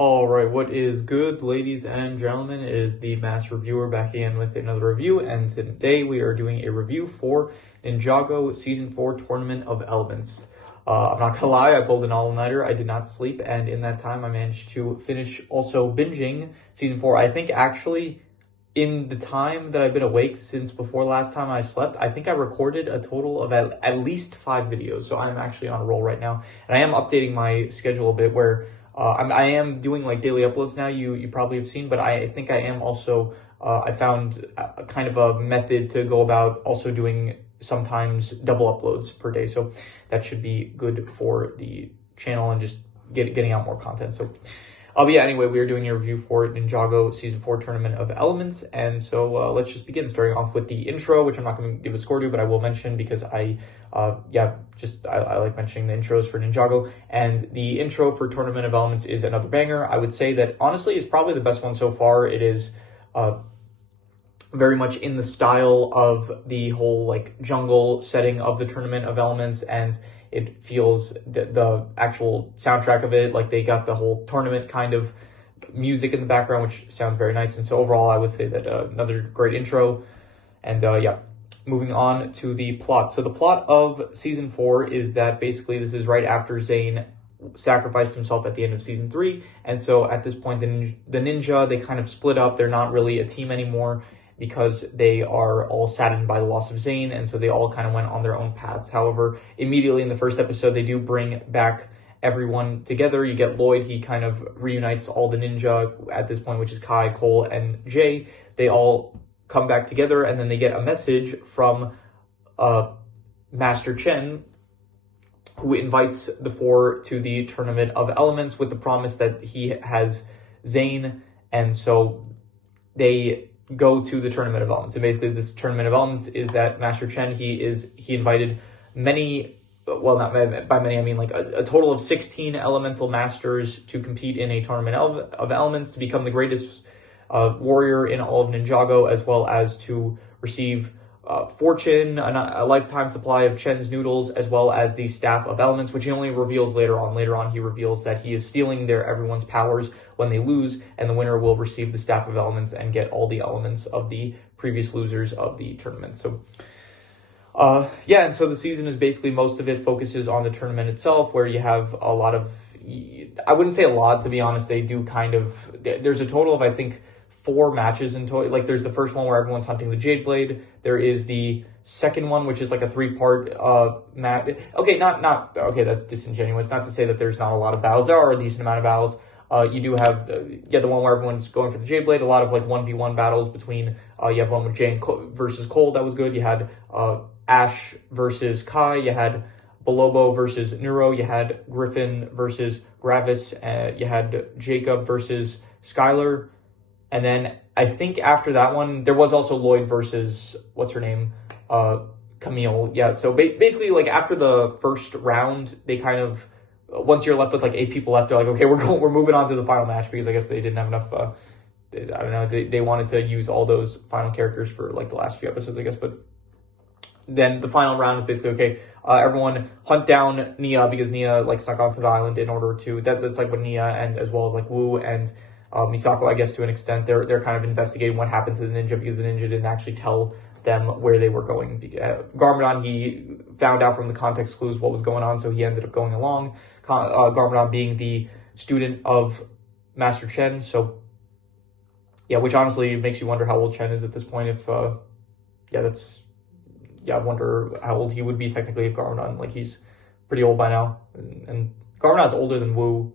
All right, what is good, ladies and gentlemen? It is the Master Reviewer back again with another review, and today we are doing a review for Ninjago Season 4 Tournament of Elements. I'm not gonna lie, I pulled an all-nighter. I did not sleep, and in that time I managed to finish also binging Season 4. I think actually in the time that I've been awake since before last time I slept, I think I recorded a total of at least 5 videos, so I'm actually on a roll right now. And I am updating my schedule a bit where I am doing like daily uploads now, you probably have seen, but I think I am also, I found a kind of a method to go about also doing sometimes double uploads per day. So that should be good for the channel and just getting out more content. So, but yeah, anyway, we are doing a review for Ninjago Season 4 Tournament of Elements. And so let's just begin, starting off with the intro, which I'm not going to give a score to, but I will mention because I like mentioning the intros for Ninjago. And the intro for Tournament of Elements is another banger. I would say that, honestly, it's probably the best one so far. It is very much in the style of the whole, like, jungle setting of the Tournament of Elements, and it feels the actual soundtrack of it, like they got the whole tournament kind of music in the background, which sounds very nice. And so overall, I would say that another great intro. And yeah, moving on to the plot. So the plot of Season 4 is that basically this is right after Zane sacrificed himself at the end of Season 3. And so at this point, the ninja, they kind of split up. They're not really a team anymore, because they are all saddened by the loss of Zane, and so they all kind of went on their own paths. However, immediately in the first episode, they do bring back everyone together. You get Lloyd, he kind of reunites all the ninja at this point, which is Kai, Cole, and Jay. They all come back together, and then they get a message from Master Chen, who invites the four to the Tournament of Elements with the promise that he has Zane, and so they go to the Tournament of Elements. And basically this Tournament of Elements is that Master Chen, he invited many, well, not by many, I mean like a total of 16 elemental masters to compete in a Tournament of Elements to become the greatest warrior in all of Ninjago, as well as to receive fortune, a lifetime supply of Chen's noodles, as well as the Staff of Elements, which he only reveals later on. Later on, he reveals that he is stealing everyone's powers when they lose, and the winner will receive the Staff of Elements and get all the elements of the previous losers of the tournament. So, yeah, and so the season is basically, most of it focuses on the tournament itself, where you have a lot of, I wouldn't say a lot, to be honest. They do kind of, there's a total of, I think, 4 matches in total. Like, there's the first one where everyone's hunting the Jade Blade. There is the second one, which is like a 3-part match. Okay, okay, that's disingenuous. Not to say that there's not a lot of battles. There are a decent amount of battles. You do have the one where everyone's going for the Jade Blade. A lot of like 1v1 battles between, you have one with Jay versus Cole. That was good. You had Ash versus Kai. You had Bolobo versus Neuro. You had Griffin versus Gravis. You had Jacob versus Skylar. And then I think after that one, there was also Lloyd versus, what's her name? Camille. Yeah, so basically, like, after the first round, they kind of, once you're left with like 8 people left, they're like, okay, we're moving on to the final match, because I guess they didn't have enough, I don't know, they wanted to use all those final characters for like the last few episodes, I guess. But then the final round is basically, okay, everyone hunt down Nia, because Nia like snuck onto the island in order to, that's like what Nia, and as well as like Wu and Misako, I guess, to an extent, they're kind of investigating what happened to the ninja, because the ninja didn't actually tell them where they were going. Garmadon, he found out from the context clues what was going on, so he ended up going along. Garmadon being the student of Master Chen, so yeah, which honestly makes you wonder how old Chen is at this point. If I wonder how old he would be technically if Garmadon, like, he's pretty old by now, and Garmadon's older than Wu.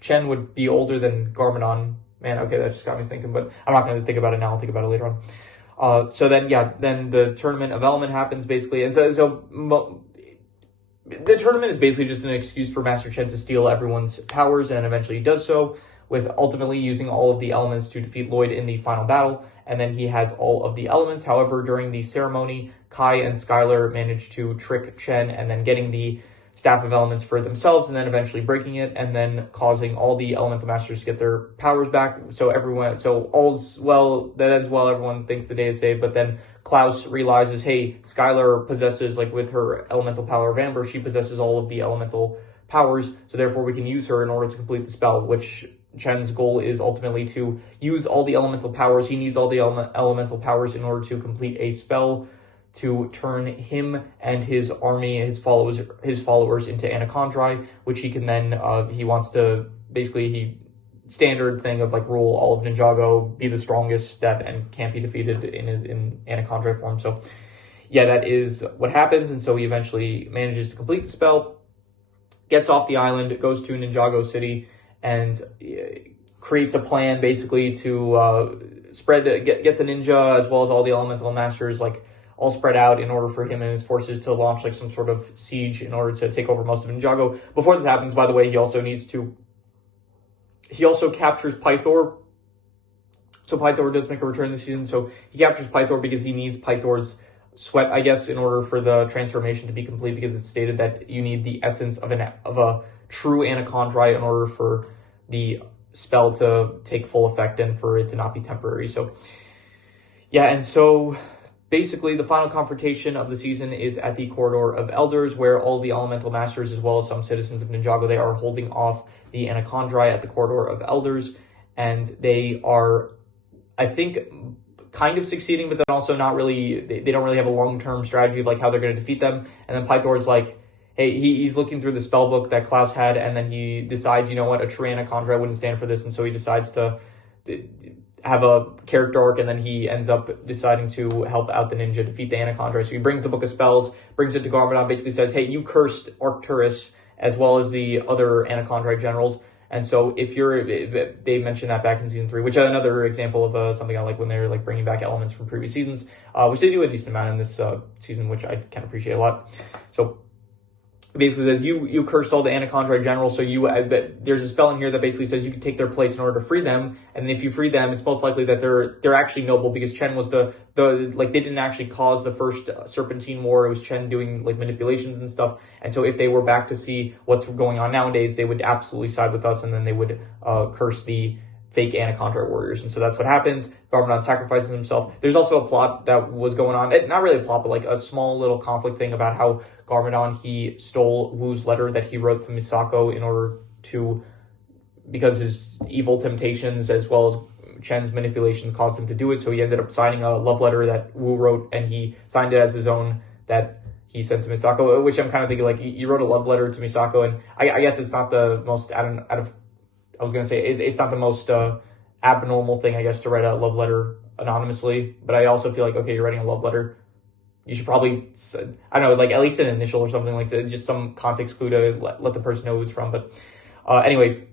Chen would be older than Garmadon. Man, okay, that just got me thinking, but I'm not going to think about it now. I'll think about it later on. So then, yeah, then the Tournament of Element happens, basically. And so the tournament is basically just an excuse for Master Chen to steal everyone's powers, and eventually he does so, with ultimately using all of the elements to defeat Lloyd in the final battle. And then he has all of the elements. However, during the ceremony, Kai and Skylar managed to trick Chen, and then getting the Staff of Elements for themselves, and then eventually breaking it, and then causing all the elemental masters to get their powers back. So all's well that ends well. Everyone thinks the day is saved, but then Klaus realizes, hey, Skylar possesses, like, with her elemental power of Amber, she possesses all of the elemental powers, so therefore we can use her in order to complete the spell, which Chen's goal is ultimately to use all the elemental powers. He needs all the elemental powers in order to complete a spell to turn him and his army, his followers into Anachondri, which he can then, he wants to, basically, standard thing of like rule all of Ninjago, be the strongest that and can't be defeated in Anachondri form. So yeah, that is what happens, and so he eventually manages to complete the spell, gets off the island, goes to Ninjago City, and creates a plan basically to get the ninja as well as all the elemental masters like all spread out in order for him and his forces to launch like some sort of siege in order to take over most of Ninjago. Before this happens, by the way, he also captures Pythor. So Pythor does make a return this season. So he captures Pythor because he needs Pythor's sweat, I guess, in order for the transformation to be complete, because it's stated that you need the essence of a true Anachondri in order for the spell to take full effect and for it to not be temporary. So yeah, and so basically the final confrontation of the season is at the Corridor of Elders, where all the elemental masters as well as some citizens of Ninjago, they are holding off the Anachondri at the Corridor of Elders, and they are, I think, kind of succeeding, but then also not really. They don't really have a long-term strategy of like how they're going to defeat them. And then Pythor's like, hey, he's looking through the spell book that Klaus had, and then he decides, you know what, a true Anachondri wouldn't stand for this, and so he decides to have a character arc, and then he ends up deciding to help out the ninja defeat the Anachondri. So he brings the book of spells, brings it to Garmadon, basically says, hey, you cursed Arcturus as well as the other Anachondri generals. And so if they mentioned that back in season 3, which is another example of something I like when they're like bringing back elements from previous seasons, which they do a decent amount in this season, which I can appreciate a lot. So basically says you cursed all the Anachondri generals, so there's a spell in here that basically says you can take their place in order to free them, and then if you free them, it's most likely that they're actually noble, because Chen was the like, they didn't actually cause the first Serpentine War. It was Chen doing like manipulations and stuff, and so if they were back to see what's going on nowadays, they would absolutely side with us, and then they would curse the fake Anachondri warriors. And so that's what happens. Garmadon sacrifices himself. There's also a plot that was going on, not really a plot, but like a small little conflict thing about how Garmadon, he stole Wu's letter that he wrote to Misako in order to, because his evil temptations as well as Chen's manipulations caused him to do it. So he ended up signing a love letter that Wu wrote, and he signed it as his own that he sent to Misako, which I'm kind of thinking like, you wrote a love letter to Misako, and I guess it's not the most I was going to say, it's not the most abnormal thing, I guess, to write a love letter anonymously. But I also feel like, okay, you're writing a love letter, you should probably, I don't know, like at least an initial or something like that, just some context clue to let the person know who it's from. But anyway,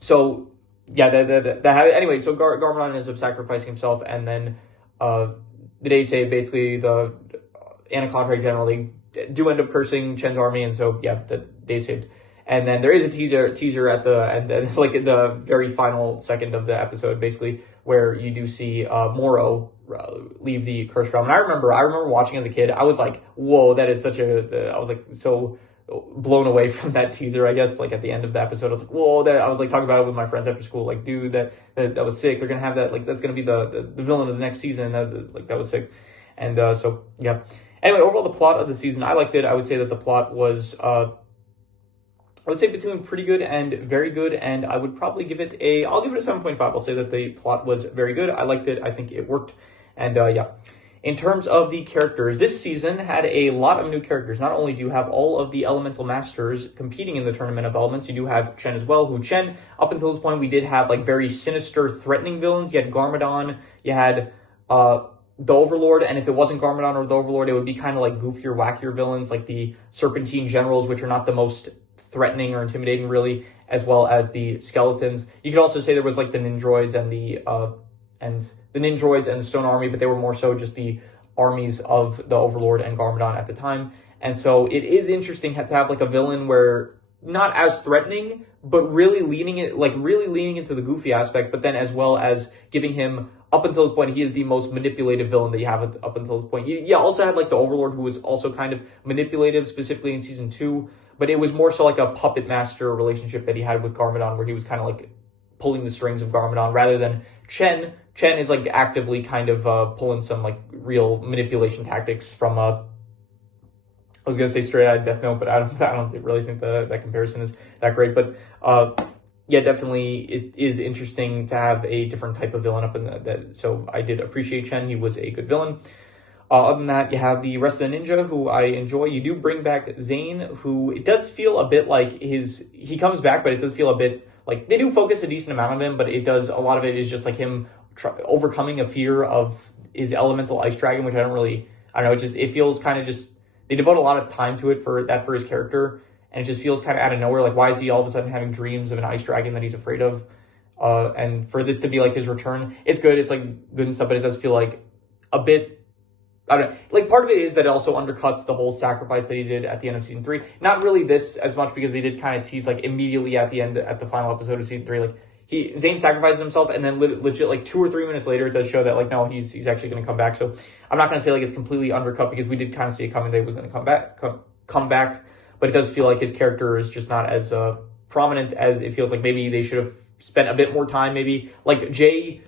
so yeah, anyway, so Garmadon ends up sacrificing himself, and then the days say basically the Anachondri general, they do end up cursing Chen's army, and so yeah, the days saved. And then there is a teaser at the end, like in the very final second of the episode, basically, where you do see Moro leave the cursed realm. And I remember watching as a kid. I was like, whoa, that is I was like so blown away from that teaser, I guess, like at the end of the episode. I was like, whoa, I was like talking about it with my friends after school, like, dude, that was sick. They're gonna have that, like, that's gonna be the villain of the next season. That was sick. And so yeah. Anyway, overall, the plot of the season, I liked it. I would say that the plot was I would say between pretty good and very good, and I would probably give it I'll give it a 7.5. I'll say that the plot was very good. I liked it. I think it worked. And yeah. In terms of the characters, this season had a lot of new characters. Not only do you have all of the elemental masters competing in the Tournament of Elements, you do have Chen as well, who Chen, up until this point, we did have like very sinister, threatening villains. You had Garmadon, you had the Overlord, and if it wasn't Garmadon or the Overlord, it would be kind of like goofier, wackier villains, like the Serpentine Generals, which are not the most threatening or intimidating, really, as well as the skeletons. You could also say there was like the Ninjroids and the Ninjroids and the Stone Army, but they were more so just the armies of the Overlord and Garmadon at the time. And so it is interesting to have like a villain where not as threatening, but really leaning into the goofy aspect, but then as well as giving him, up until this point, he is the most manipulative villain that you have up until this point. You also had like the Overlord, who was also kind of manipulative, specifically in season 2, but it was more so like a puppet master relationship that he had with Garmadon, where he was kind of like pulling the strings of Garmadon, rather than Chen. Chen is like actively kind of pulling some like real manipulation tactics from I was gonna say straight out of Death Note, but I don't really think that comparison is that great. But yeah, definitely it is interesting to have a different type of villain up in that. So I did appreciate Chen; he was a good villain. Other than that, you have the rest of the ninja who I enjoy. You do bring back Zane, who it does feel a bit like he comes back, but it does feel a bit like they do focus a decent amount on him, but it does, a lot of it is just like him overcoming a fear of his elemental ice dragon, which I don't know, it feels kind of just, they devote a lot of time to it for his character, and it just feels kind of out of nowhere. Like, why is he all of a sudden having dreams of an ice dragon that he's afraid of? And for this to be like his return, it's good, it's like good and stuff, but it does feel like a bit, I don't know, like part of it is that it also undercuts the whole sacrifice that he did at the end of season 3. Not really this as much, because they did kind of tease like immediately at the end, at the final episode of season 3, like Zane sacrifices himself, and then legit like 2 or 3 minutes later, it does show that like, no, he's actually going to come back. So I'm not going to say like it's completely undercut, because we did kind of see it coming that he was going to come back, but it does feel like his character is just not as prominent as it feels like maybe they should have spent a bit more time. Maybe like Jay,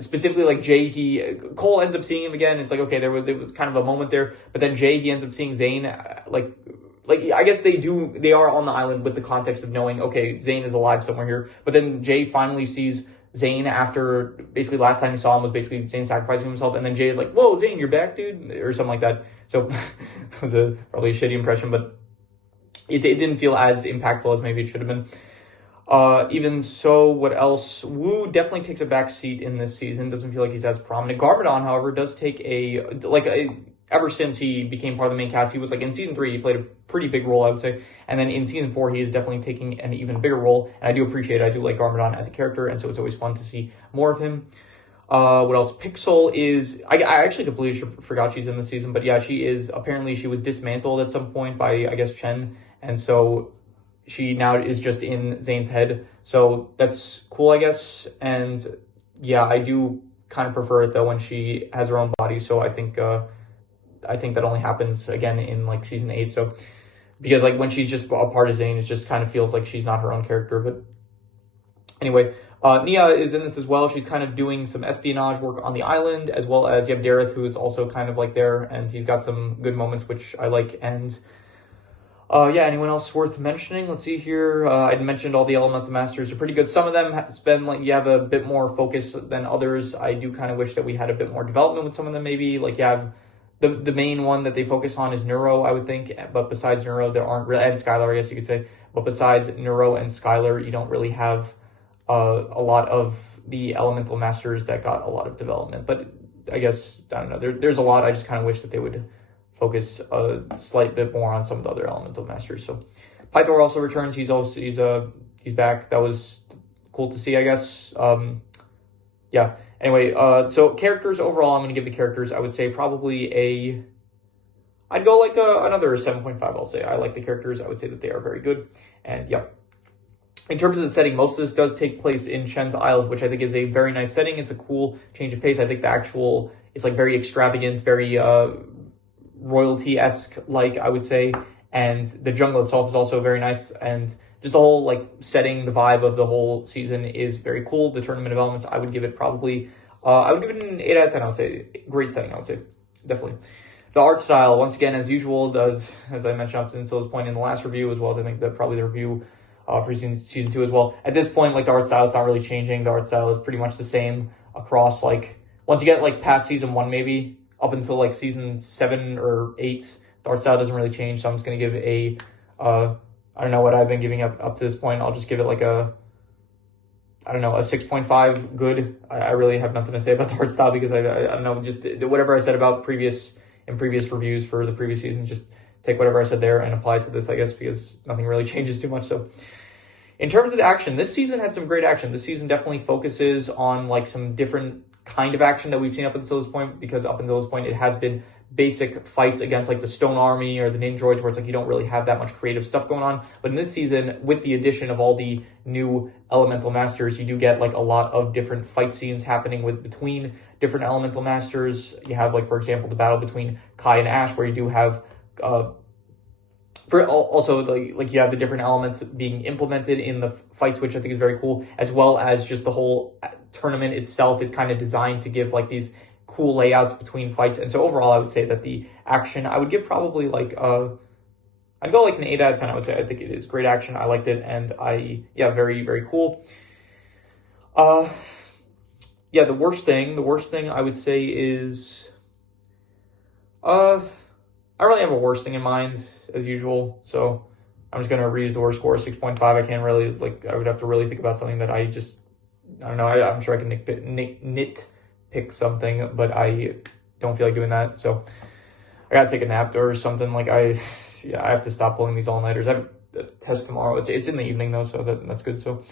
specifically like Jay, Cole ends up seeing him again. It's like, okay, there was kind of a moment there, but then Jay, he ends up seeing Zane, like I guess they are on the island with the context of knowing, okay, Zane is alive somewhere here, but then Jay finally sees Zane after basically last time he saw him was basically Zane sacrificing himself, and then Jay is like, whoa, Zane, you're back, dude, or something like that. So it was probably a shitty impression, but it didn't feel as impactful as maybe it should have been. Even so, what else? Wu definitely takes a back seat in this season. Doesn't feel like he's as prominent. Garmadon, however, does take ever since he became part of the main cast, he was like in season 3, he played a pretty big role, I would say. And then in season 4, he is definitely taking an even bigger role. And I do appreciate it. I do like Garmadon as a character, and so it's always fun to see more of him. What else? Pixel is, I actually completely forgot she's in the season, but yeah, apparently she was dismantled at some point by, I guess, Chen. And so she now is just in Zane's head. So that's cool, I guess. And yeah, I do kind of prefer it though when she has her own body. So I think that only happens again in like season 8. So because like when she's just a part of Zane, it just kind of feels like she's not her own character. But anyway, Nia is in this as well. She's kind of doing some espionage work on the island, as well as you have Dareth, who is also kind of like there, and he's got some good moments, which I like. And yeah, anyone else worth mentioning? Let's see here. I'd mentioned all the Elemental Masters are pretty good. Some of them spend like, you have a bit more focus than others. I do kind of wish that we had a bit more development with some of them, maybe. Like you have the main one that they focus on is Neuro, I would think. But besides Neuro, there aren't really, and Skylar, I guess you could say. But besides Neuro and Skylar, you don't really have a lot of the Elemental Masters that got a lot of development. But I guess, I don't know, there's a lot. I just kind of wish that they would focus a slight bit more on some of the other Elemental Masters. So Pythor also returns. He's back. That was cool to see, I guess. Yeah. Anyway, so characters overall, I'm going to give the characters, I would say probably I'd go like another 7.5, I'll say. I like the characters. I would say that they are very good. And yeah. In terms of the setting, most of this does take place in Chen's Island, which I think is a very nice setting. It's a cool change of pace. I think it's like very extravagant, very royalty-esque, like I would say. And the jungle itself is also very nice. And just the whole like setting, the vibe of the whole season is very cool. The tournament of elements, I would give it probably, I would give it an 8 out of 10, I would say. Great setting, I would say. Definitely. The art style, once again, as usual, as I mentioned up to this point in the last review, as well as I think that probably the review for season 2 as well. At this point, like the art style is not really changing. The art style is pretty much the same across, like, once you get like past season 1, maybe up until like season 7 or 8, the art style doesn't really change. So I'm just going to give it I don't know what I've been giving up to this point. I'll just give it like a 6.5 good. I really have nothing to say about the art style, because I don't know, just whatever I said about previous reviews for the previous season, just take whatever I said there and apply it to this, I guess, because nothing really changes too much. So in terms of the action, this season had some great action. This season definitely focuses on like some different kind of action that we've seen up until this point, because up until this point it has been basic fights against like the Stone Army or the Ninjoids, where it's like you don't really have that much creative stuff going on. But in this season, with the addition of all the new Elemental Masters, you do get like a lot of different fight scenes happening between different Elemental Masters. You have like, for example, the battle between Kai and Ash, where you do have also like you have the different elements being implemented in the fights, which I think is very cool, as well as just the whole tournament itself is kind of designed to give like these cool layouts between fights. And so overall, I would say that the action, I would give probably like, I'd go like an 8 out of 10, I would say. I think it is great action. I liked it, and yeah, very, very cool. Yeah, the worst thing I would say is, I don't really have a worst thing in mind, as usual, so I'm just going to reuse the worst score, 6.5. I can't really, like, I would have to really think about something that I don't know, I'm sure I can nitpick something, but I don't feel like doing that, so I gotta take a nap or something. Like, I have to stop pulling these all-nighters. I have a test tomorrow. It's in the evening, though, so that's good, so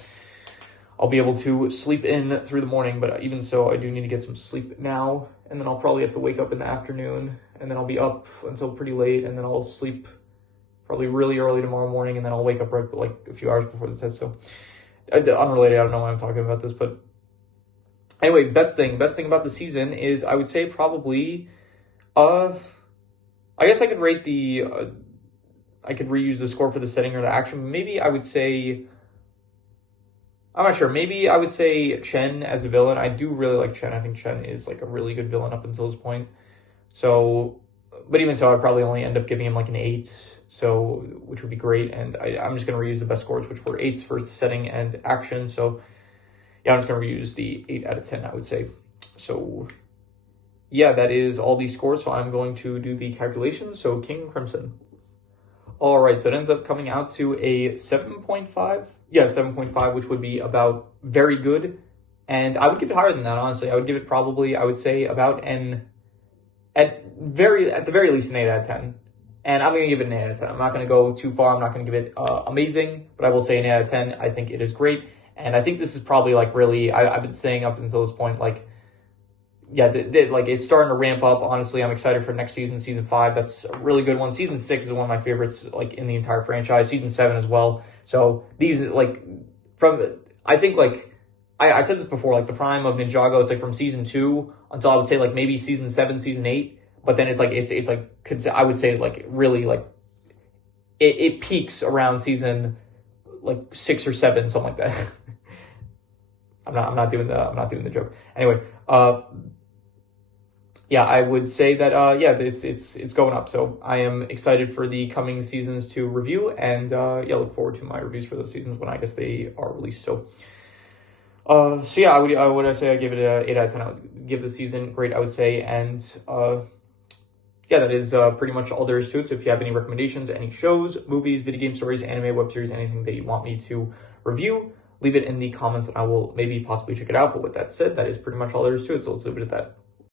I'll be able to sleep in through the morning, but even so, I do need to get some sleep now, and then I'll probably have to wake up in the afternoon, and then I'll be up until pretty late, and then I'll sleep probably really early tomorrow morning, and then I'll wake up right like a few hours before the test. So unrelated, I don't know why I'm talking about this, but anyway, best thing about the season is, I would say probably, I guess I could rate I could reuse the score for the setting or the action. Maybe I would say, I'm not sure. Maybe I would say Chen as a villain. I do really like Chen. I think Chen is like a really good villain up until this point. So, but even so, I'd probably only end up giving him like an 8, so, which would be great. And I'm just going to reuse the best scores, which were 8s for setting and action. So yeah, I'm just going to reuse the 8 out of 10, I would say. So yeah, that is all these scores. So I'm going to do the calculations. So King Crimson. All right, so it ends up coming out to a 7.5. Yeah, 7.5, which would be about very good. And I would give it higher than that, honestly. I would give it probably, I would say, about at the very least, an 8 out of 10. And I'm going to give it an 8 out of 10. I'm not going to go too far. I'm not going to give it amazing, but I will say an 8 out of 10. I think it is great. And I think this is probably like really, I've been saying up until this point, like, yeah, like it's starting to ramp up. Honestly, I'm excited for next season, season 5. That's a really good one. Season 6 is one of my favorites, like in the entire franchise. Season 7 as well. So these, like, I think like, I said this before, like the prime of Ninjago, it's like from season 2 until I would say like maybe season 7, season 8. But then it's like, it's like, I would say like really like, it peaks around season like 6 or 7, something like that. I'm not doing the joke. Anyway, yeah, I would say that, yeah, it's going up. So I am excited for the coming seasons to review, and yeah, look forward to my reviews for those seasons when I guess they are released. So, so yeah, would I say I give it a 8 out of 10. I would give the season great, I would say, and yeah, that is pretty much all there is to it. So if you have any recommendations, any shows, movies, video game stories, anime, web series, anything that you want me to review, leave it in the comments, and I will maybe possibly check it out. But with that said, that is pretty much all there is to it. So let's leave it at that.